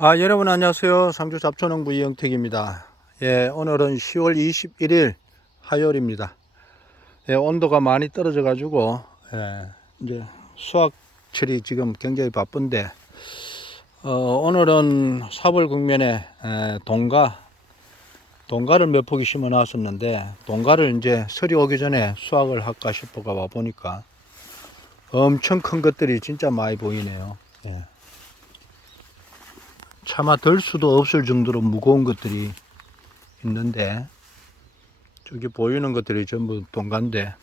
아, 여러분 안녕하세요. 상주 잡초농부 이영택입니다. 예, 오늘은 10월 21일 화요일입니다. 예, 온도가 많이 떨어져 가지고 예, 이제 수확철이 지금 굉장히 바쁜데 어, 오늘은 사벌 국면에 에, 동가 동가를 몇 포기 심어 놨었는데 동가를 이제 설이 오기 전에 수확을 할까 싶어 가 와 보니까 엄청 큰 것들이 진짜 많이 보이네요. 예. 차마 들 수도 없을 정도로 무거운 것들이 있는데 저기 보이는 것들이 전부 동가인데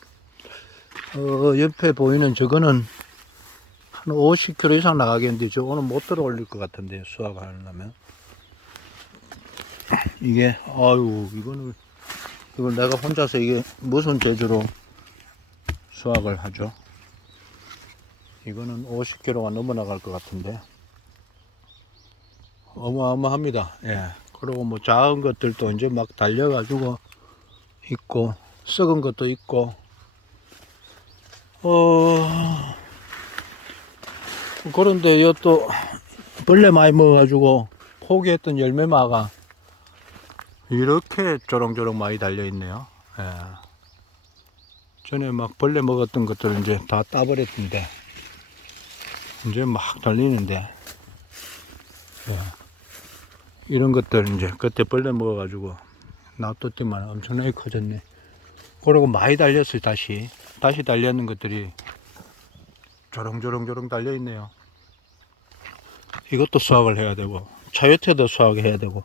어, 옆에 보이는 저거는 한 50kg 이상 나가겠는데 저거는 못 들어 올릴 것 같은데 수확하려면. 이게 아유 이거는 이걸 내가 혼자서 이게 무슨 재주로 수확을 하죠? 이거는 50kg가 넘어 나갈 것 같은데 어마어마합니다. 예. 그리고 뭐 작은 것들도 이제 막 달려가지고 있고, 썩은 것도 있고, 어, 그런데 요또 벌레 많이 먹어가지고 포기했던 열매마가 이렇게 조롱조롱 많이 달려있네요. 예. 전에 막 벌레 먹었던 것들을 이제 다 따버렸는데, 이제 막 달리는데, 예. 이런 것들 이제 그때 벌레 먹어가지고 놔뒀더만 엄청나게 커졌네. 그러고 많이 달렸어요 다시. 다시 달렸는 것들이 조롱조롱조롱 달려있네요. 이것도 수확을 해야 되고 차요태도 수확해야 되고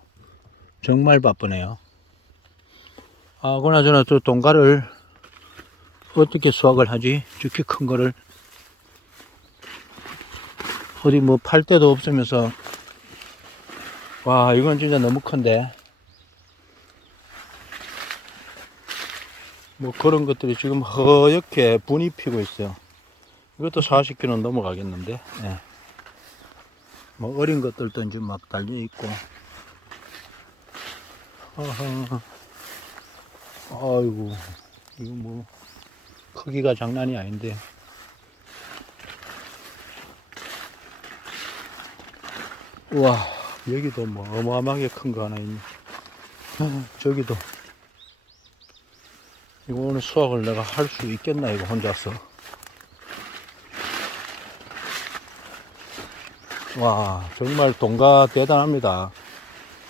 정말 바쁘네요. 아 그나저나 저 동가를 어떻게 수확을 하지? 저렇게 큰 거를 어디 뭐 팔 데도 없으면서 와, 이건 진짜 너무 큰데. 뭐 그런 것들이 지금 허옇게 분이 피고 있어요. 이것도 40kg 넘어가겠는데. 예. 뭐 어린 것들도 이제 막 달려 있고. 어허. 아이고, 이거 뭐 크기가 장난이 아닌데. 우와. 여기도 뭐 어마어마하게 큰 거 하나 있네. 아, 저기도. 이거 오늘 수확을 내가 할 수 있겠나, 이거 혼자서. 와, 정말 동가 대단합니다.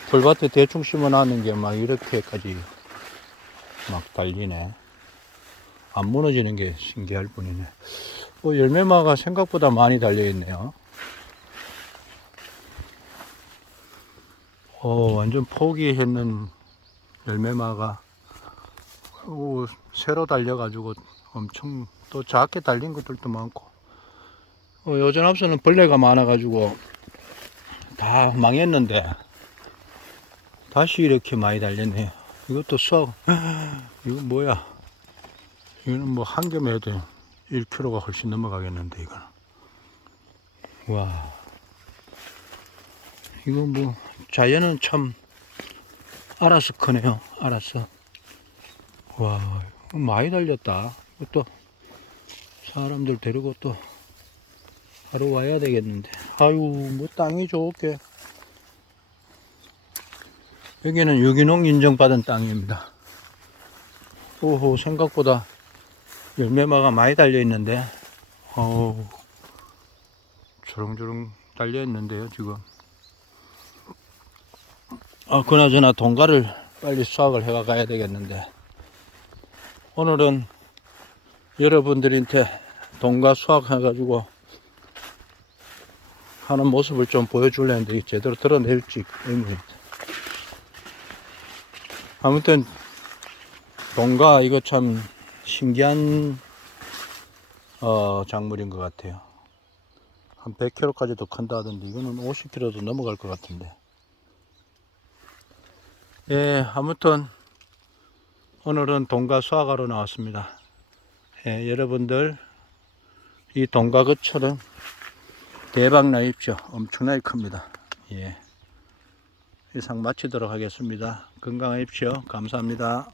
풀밭에 대충 심어 놨는 게 막 이렇게까지 막 달리네. 안 무너지는 게 신기할 뿐이네. 어, 열매마가 생각보다 많이 달려있네요. 어, 완전 포기했는 열매마가 오, 새로 달려가지고 엄청 또 작게 달린 것들도 많고 어, 요전 앞서는 벌레가 많아가지고 다 망했는데 다시 이렇게 많이 달렸네요. 이것도 수확 이건 뭐야? 이거는 뭐 한 겸 해도 1kg가 훨씬 넘어가겠는데 이거는 와 이거 뭐 자연은 참 알아서 크네요. 알아서. 와, 많이 달렸다. 또 사람들 데리고 또 하루 와야 되겠는데. 아유, 뭐 땅이 좋게. 여기는 유기농 인정받은 땅입니다. 오호, 생각보다 열매마가 많이 달려 있는데, 어우, 주렁주렁 달려 있는데요, 지금. 아, 그나저나 동가를 빨리 수확을 해가 가야 되겠는데 오늘은 여러분들한테 동가 수확해가지고 하는 모습을 좀 보여줄랬는데 제대로 드러낼지 의문입니다. 아무튼 동가 이거 참 신기한 어, 작물인 것 같아요. 한 100kg까지도 큰다던데 이거는 50kg도 넘어갈 것 같은데. 예, 아무튼 오늘은 동가 수확하러 나왔습니다. 예, 여러분들 이 동가것처럼 대박 나십시오. 엄청나게 큽니다. 예. 이상 마치도록 하겠습니다. 건강하십시오. 감사합니다.